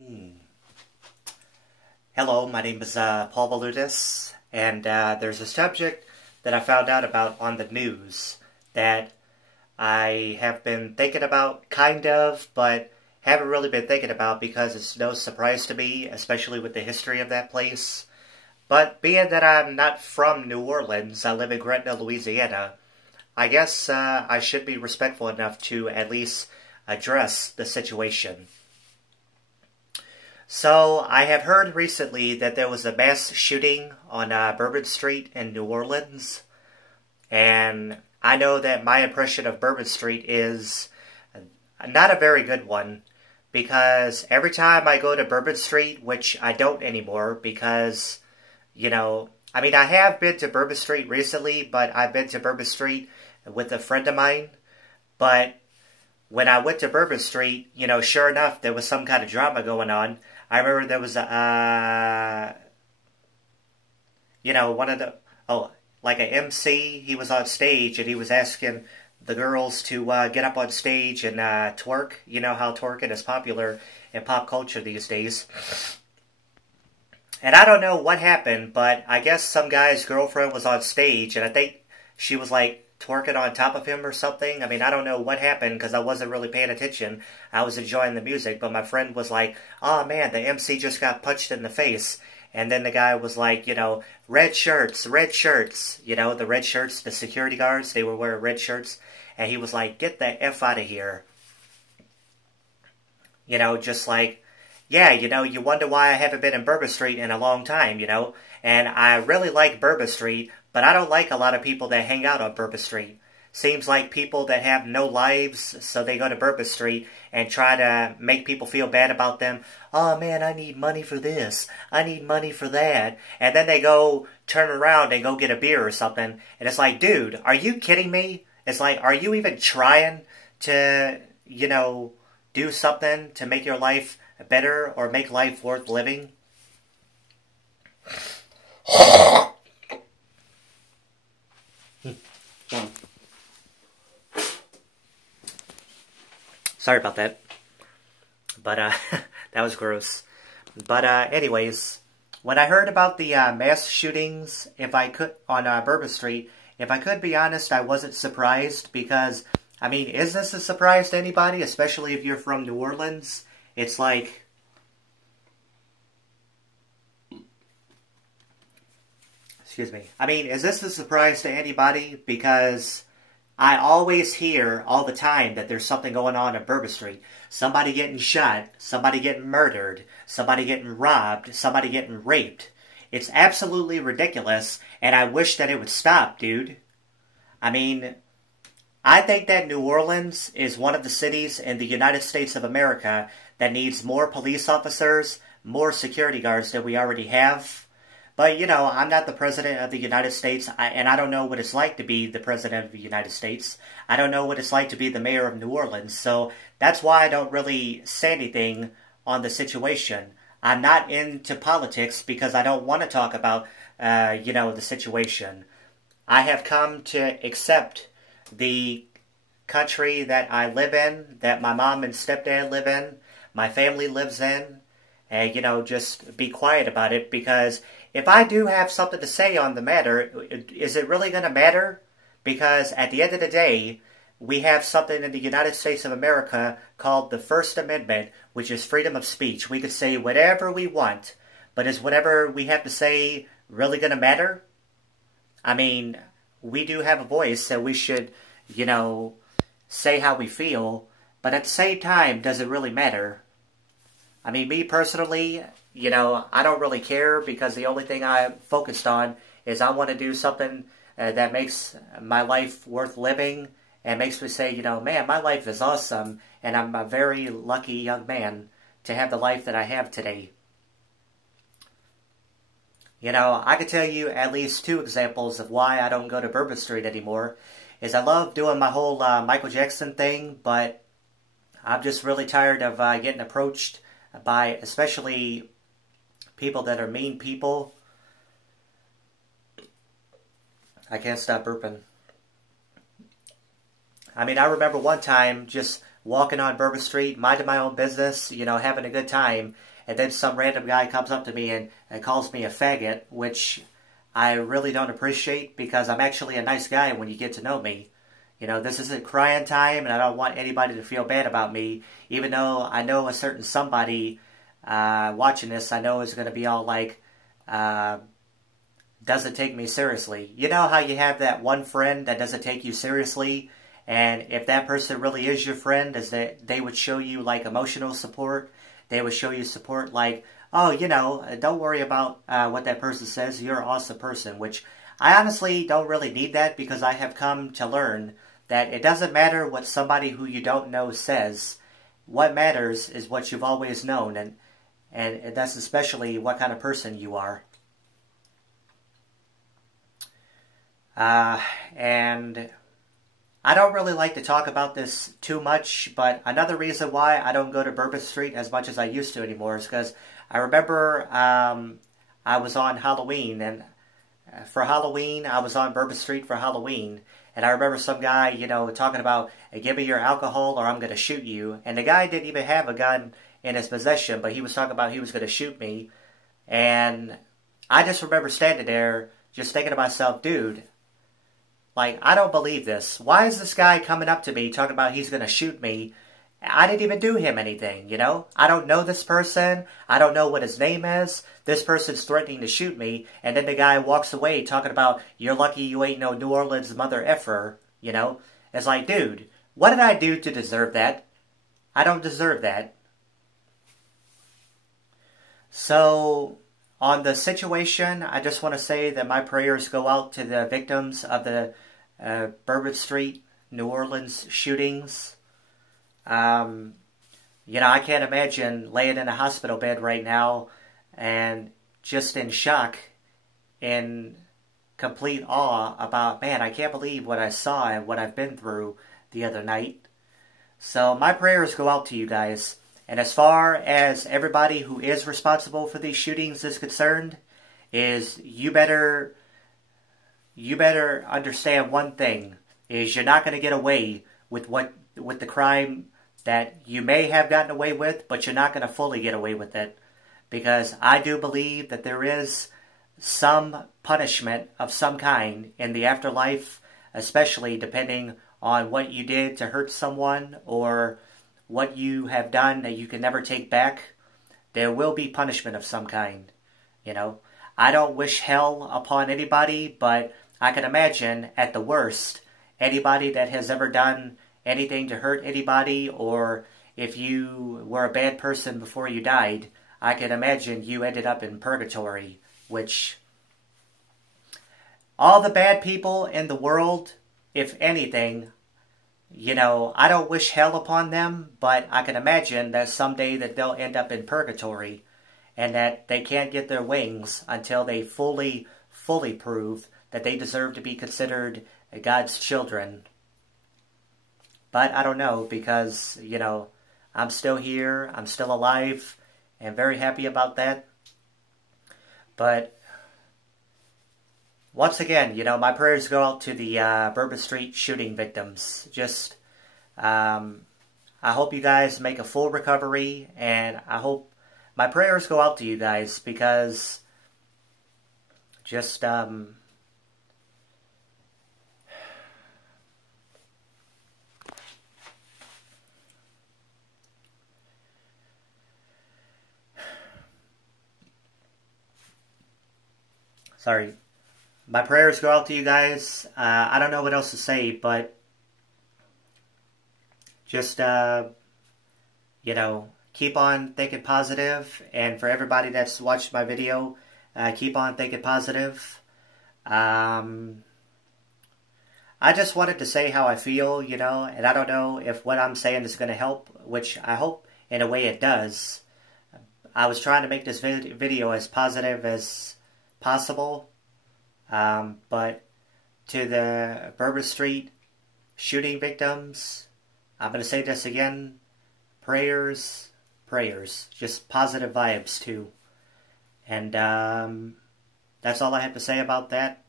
Hmm. Hello, my name is Paul Valudis, and there's a subject that I found out about on the news that I have been thinking about, kind of, but haven't really been thinking about because it's no surprise to me, especially with the history of that place. But being that I'm not from New Orleans, I live in Gretna, Louisiana, I guess I should be respectful enough to at least address the situation. So, I have heard recently that there was a mass shooting on Bourbon Street in New Orleans, and I know that my impression of Bourbon Street is not a very good one, because every time I go to Bourbon Street, which I don't anymore, because, I mean, I have been to Bourbon Street recently, but I've been to Bourbon Street with a friend of mine, but when I went to Bourbon Street, sure enough, there was some kind of drama going on. I remember there was one of the, like an MC, he was on stage and he was asking the girls to get up on stage and twerk. You know how twerking is popular in pop culture these days. And I don't know what happened, but I guess some guy's girlfriend was on stage and I think she was like twerking on top of him or something. I mean, I don't know what happened because I wasn't really paying attention. I was enjoying the music, but my friend was like, "Oh man, the MC just got punched in the face." And then the guy was like, red shirts, red shirts. The red shirts, the security guards, they were wearing red shirts. And he was like, "Get the F out of here." Just like, yeah, you wonder why I haven't been in Bourbon Street in a long time, And I really like Bourbon Street, but I don't like a lot of people that hang out on Bourbon Street. Seems like people that have no lives, so they go to Bourbon Street and try to make people feel bad about them. "Oh man, I need money for this. I need money for that." And then they go turn around and go get a beer or something. And it's like, dude, are you kidding me? It's like, are you even trying to, do something to make your life better or make life worth living? Sorry about that. But, that was gross. But, anyways, when I heard about the mass shootings, on Bourbon Street, if I could be honest, I wasn't surprised because, I mean, is this a surprise to anybody, especially if you're from New Orleans? It's like, excuse me. I mean, is this a surprise to anybody? Because I always hear all the time that there's something going on at Bourbon Street. Somebody getting shot, somebody getting murdered, somebody getting robbed, somebody getting raped. It's absolutely ridiculous, and I wish that it would stop, dude. I mean, I think that New Orleans is one of the cities in the United States of America that needs more police officers, more security guards than we already have. But, I'm not the President of the United States, and I don't know what it's like to be the President of the United States. I don't know what it's like to be the Mayor of New Orleans, so that's why I don't really say anything on the situation. I'm not into politics because I don't want to talk about, the situation. I have come to accept the country that I live in, that my mom and stepdad live in, my family lives in, and, just be quiet about it because if I do have something to say on the matter, is it really going to matter? Because at the end of the day, we have something in the United States of America called the First Amendment, which is freedom of speech. We could say whatever we want, but is whatever we have to say really going to matter? I mean, we do have a voice, and we should, say how we feel, but at the same time, does it really matter? I mean, me personally, I don't really care because the only thing I'm focused on is I want to do something that makes my life worth living and makes me say, man, my life is awesome and I'm a very lucky young man to have the life that I have today. I could tell you at least 2 examples of why I don't go to Bourbon Street anymore. Is I love doing my whole Michael Jackson thing, but I'm just really tired of getting approached by especially people that are mean people. I can't stop burping. I mean, I remember one time just walking on Bourbon Street, minding my own business, you know, having a good time, and then some random guy comes up to me and calls me a faggot, which I really don't appreciate because I'm actually a nice guy when you get to know me. You know, this isn't crying time, and I don't want anybody to feel bad about me, even though I know a certain somebody watching this, I know is going to be all like, doesn't take me seriously. You know how you have that one friend that doesn't take you seriously, and if that person really is your friend, is that they would show you like emotional support. They would show you support like, oh, you know, don't worry about what that person says. You're an awesome person, which I honestly don't really need that because I have come to learn that it doesn't matter what somebody who you don't know says. What matters is what you've always known, and that's especially what kind of person you are. And I don't really like to talk about this too much, but another reason why I don't go to Bourbon Street as much as I used to anymore is because I remember I was on Halloween, and for Halloween, I was on Bourbon Street for Halloween, and I remember some guy, you know, talking about, hey, give me your alcohol or I'm going to shoot you, and the guy didn't even have a gun in his possession, but he was talking about he was going to shoot me, and I just remember standing there just thinking to myself, dude, like, I don't believe this. Why is this guy coming up to me talking about he's going to shoot me? I didn't even do him anything, you know? I don't know this person. I don't know what his name is. This person's threatening to shoot me. And then the guy walks away talking about, you're lucky you ain't no New Orleans mother effer, you know? It's like, dude, what did I do to deserve that? I don't deserve that. So, on the situation, I just want to say that my prayers go out to the victims of the Bourbon Street, New Orleans shootings. You know, I can't imagine laying in a hospital bed right now and just in shock, in complete awe about, man, I can't believe what I saw and what I've been through the other night. So my prayers go out to you guys. And as far as everybody who is responsible for these shootings is concerned, is you better understand one thing, is you're not going to get away with the crime that you may have gotten away with, but you're not going to fully get away with it. Because I do believe that there is some punishment of some kind in the afterlife, especially depending on what you did to hurt someone or what you have done that you can never take back. There will be punishment of some kind, you know. I don't wish hell upon anybody, but I can imagine, at the worst, anybody that has ever done anything to hurt anybody, or if you were a bad person before you died, I can imagine you ended up in purgatory, which all the bad people in the world, if anything, you know, I don't wish hell upon them, but I can imagine that someday that they'll end up in purgatory and that they can't get their wings until they fully prove that they deserve to be considered God's children. But I don't know, because, you know, I'm still here, I'm still alive, and very happy about that. But once again, you know, my prayers go out to the Bourbon Street shooting victims. Just, I hope you guys make a full recovery, and I hope my prayers go out to you guys, because just, sorry. My prayers go out to you guys. I don't know what else to say, but just, you know, keep on thinking positive. And for everybody that's watched my video, keep on thinking positive. I just wanted to say how I feel, you know, and I don't know if what I'm saying is going to help, which I hope in a way it does. I was trying to make this video as positive as possible. But to the Bourbon Street shooting victims, I'm going to say this again, prayers, just positive vibes too. And that's all I have to say about that.